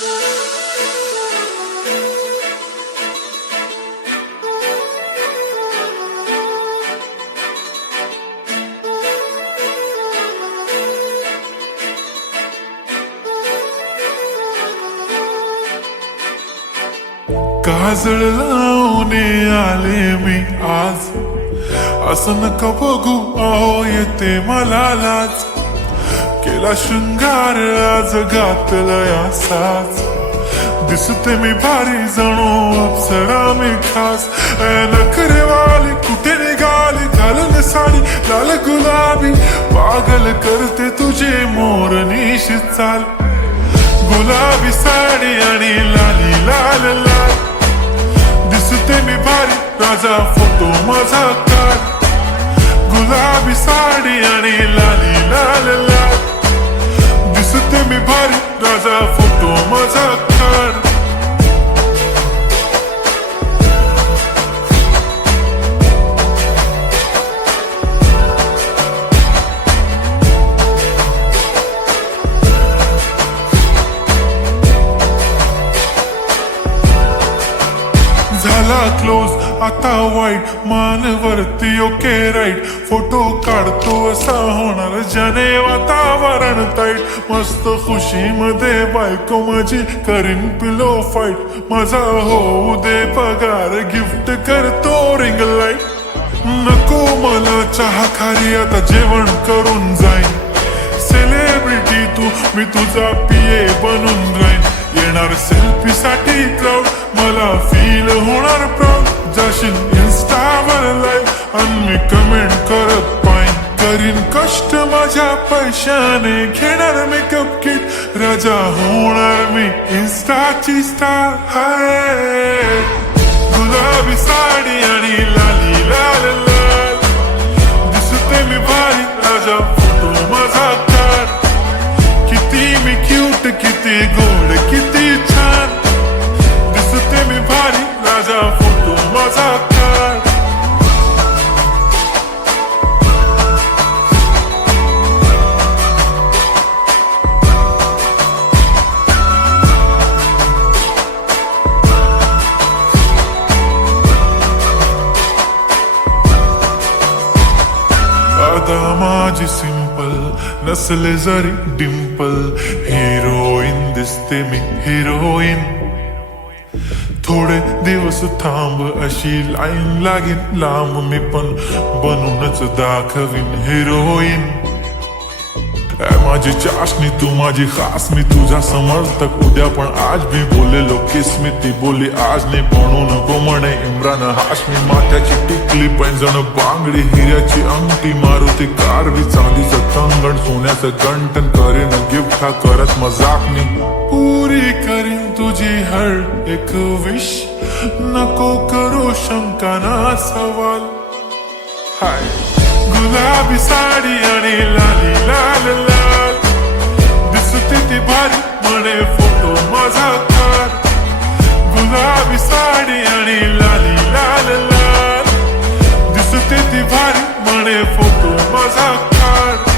काजळ लावून आले मी आज, असं नका बघू अहो येते मला लाज. केला शृंगार आज घातलाय असाच, दिसते मी भारी जणू अप्सरा मी खास. नखरेवाली कुठे निघाली घालून साडी लाल गुलाबी, पागल करते तुझे मोरनीशी चाल. गुलाबी साडी आणि लाली लाल लाल, दिसते मी भारी राजा फोटो माझा काढ. गुलाबी साडी आणि लाली लाल लाल, दिसते मी भारी राजा फोटो माझा काढ. झाला क्लोज आता वाईट, मानवरती ओके राईट. फोटो काढतो असा होणार ज्याने वातावरण ताईट. मस्त खुशी मध्ये बायको माझी करीन पिलो फाईट. माझा होऊ दे पगार गिफ्ट करतो रिंग लाईट. नको मला चहा खारी आता जेवण करून जाईन. सेलिब्रिटी तू मी तुझा पिये बनून राहीन. येणार सेल्फी साठी क्राऊड मला फील होणार प्राऊड. जाशील इन्स्टावर लाईव्ह आणि मी कमेंट करत पाईन. करीन कष्ट माझ्या पैशाने घेणार मेकअप किट. राजा होणार मी इन्स्टाची स्टार. हाय गुलाबी साडी आणि लाली लाल लाल, दिसते मी भारी राजा फोटो माझा काढ. किती मी क्यूट किती गोड किती छान, दिसते मी भारी राजा फोटो माझा काढ. आता माझी सिंपल नसले जरी डिंपल, हिरोईन दिसते मी हिरोईन. थोडे दिवस थांब अशी लाईन लागेल लांब, मी पण बनूनच दाखवीन हिरोईन. माझी चाशनी तू माझी खास, मी तुझा समर्थक उद्या पण आज मी बोलेलो किस्मी. ती बोली आज नाही बनू नको म्हणे इम्रान हाशमी. माथ्याची टिकली पैंजण बांगडी हिऱ्याची अंगठी, मारुती कारवी चांदीचं कंगण सोन्याचं गंटन. करीन गिफ्ट हा करत मजाकनी, पुरी करीन तुझी हर एक विश. नको करू शंका ना सवाल. हाय गुलाबी साडी आणि लाली लाल लाल, दिसते ती भारी म्हणे फोटो माझा काढ. गुलाबी साडी आणि लाली लाल लाल, दिसते ती भारी म्हणे फोटो माझा काढ.